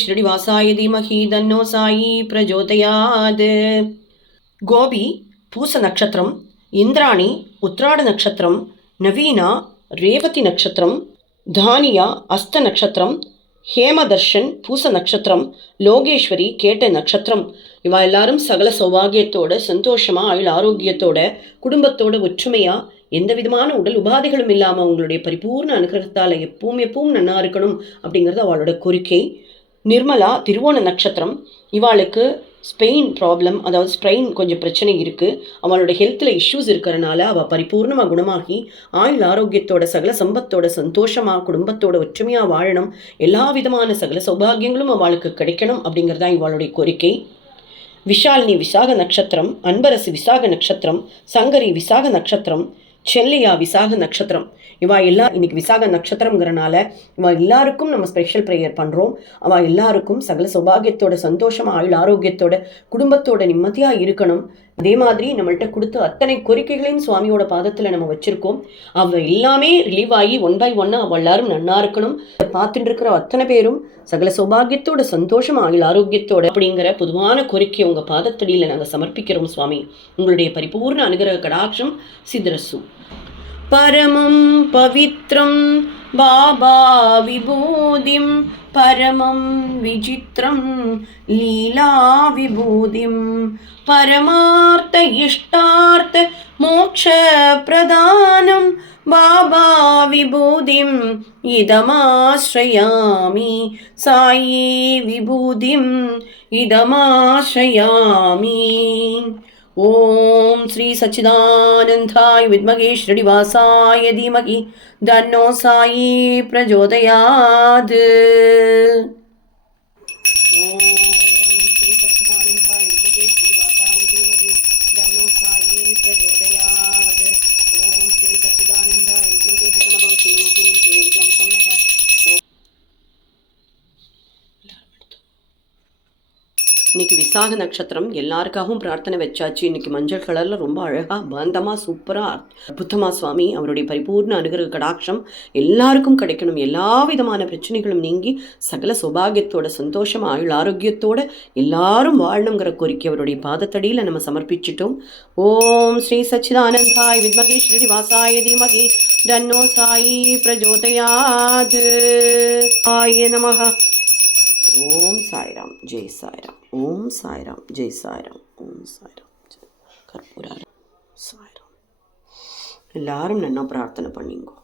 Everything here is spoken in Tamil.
ஸ்ரீனிவாசாய தீமஹி தன்னோ சாயி பிரஜோதயாத். கோபி பூச நட்சத்திரம், இந்திராணி உத்ராட நட்சத்திரம், நவீனா ரேவதி நட்சத்திரம், தானியா அஸ்த நட்சத்திரம், ஹேமதர்ஷன் பூச நட்சத்திரம், லோகேஸ்வரி கேட்ட நட்சத்திரம். இவா எல்லாரும் சகல சௌபாகியத்தோட சந்தோஷமா ஆயுள் ஆரோக்கியத்தோட குடும்பத்தோட ஒற்றுமையா எந்த விதமான உடல் உபாதைகளும் இல்லாமல் அவங்களுடைய பரிபூர்ண அனுகிரகத்தால் எப்பவும் நன்னா இருக்கணும் அப்படிங்கிறது அவளோட கோரிக்கை. நிர்மலா திருவோண நட்சத்திரம். இவாளுக்கு ஸ்பெயின் ப்ராப்ளம், அதாவது ஸ்ப்ரெயின் கொஞ்சம் பிரச்சனை இருக்குது. அவளோட ஹெல்த்தில் இஷ்யூஸ் இருக்கிறனால அவள் பரிபூர்ணமாக குணமாகி ஆயுள் ஆரோக்கியத்தோட சகல சம்பத்தோட சந்தோஷமாக குடும்பத்தோட ஒற்றுமையாக வாழணும், எல்லா விதமான சகல சௌபாகியங்களும் அவளுக்கு கிடைக்கணும் அப்படிங்கிறதான் இவளுடைய கோரிக்கை. விஷாலினி விசாக நட்சத்திரம், அன்பரசு விசாக நட்சத்திரம், சங்கரி விசாக நட்சத்திரம், செல்லையா விசாக நட்சத்திரம். இவா எல்லாம் இன்னைக்கு விசாக நட்சத்திரங்கிறனால இவா எல்லாருக்கும் நம்ம ஸ்பெஷல் ப்ரேயர் பண்ணுறோம். அவள் எல்லாருக்கும் சகல சௌபாகியத்தோட சந்தோஷமாக ஆயுள் ஆரோக்கியத்தோட குடும்பத்தோட நிம்மதியாக இருக்கணும். அதே மாதிரி நம்மள்கிட்ட கொடுத்த அத்தனை கோரிக்கைகளையும் சுவாமியோட பாதத்தில் நம்ம வச்சுருக்கோம். அவள் எல்லாமே ரிலீவ் ஆகி 1 by 1 அவள் எல்லாரும் நன்னா இருக்கணும். பார்த்துட்டு இருக்கிற அத்தனை பேரும் சகல சௌபாகியத்தோட சந்தோஷம் ஆயுள் ஆரோக்கியத்தோட அப்படிங்கிற பொதுவான கோரிக்கை உங்கள் பாதத்தடியில் நாங்கள் சமர்ப்பிக்கிறோம் சுவாமி. உங்களுடைய பரிபூர்ண அனுகிரக கடாட்சம் சித்ரசு. परमं पवित्रं बाबा विभूतिं, परमं विचित्रं लीला विभूतिं, परमार्थ इष्टार्थ मोक्ष प्रदानं बाबा विभूतिं इदमाश्रयामि, साई विभूतिं इदमाश्रयामि. ओम श्री सच्चिदानंदाय विद्महे श्रीनिवासाय धीमहि तन्नो साई प्रचोदयात्. ओम श्री सच्चिदानंदाय विद्महे श्रीनिवासाय धीमहि तन्नो साई प्रचोदयात्. ओम श्री सच्चिदानंदाय विद्महे இன்னைக்கு விசாக நட்சத்திரம் எல்லாருக்காகவும் பிரார்த்தனை வச்சாச்சு. இன்னைக்கு மஞ்சள் கலர்ல ரொம்ப அழகா பந்தமா சூப்பரா அற்புதமா சுவாமி அவருடைய பரிபூர்ண அனுகிரக கடாட்சம் எல்லாருக்கும் கிடைக்கணும். எல்லா விதமான பிரச்சனைகளும் நீங்கி சகல சௌபாகியத்தோட சந்தோஷம் ஆயுள் ஆரோக்கியத்தோட எல்லாரும் வாழணுங்கிற கோரிக்கை அவருடைய பாதத்தடியில் நம்ம சமர்ப்பிச்சிட்டோம். ஓம் ஸ்ரீ சச்சிதானந்தாய் வித்மகே ஸ்ரீனிவாசாய தீமகி தன்னோ சாயி பிரஜோதயாத். ஆய நமஹ. ஓம் சாய்ராம் ஜெய் சாய்ராம். ஓம் சாய்ராம் ஜெய் சாய்ராம். ஓம் சாய்ராம் கற்பூர சாய்ராம். எல்லாரும் நன்னா பிரார்த்தனை பண்ணிங்கோ.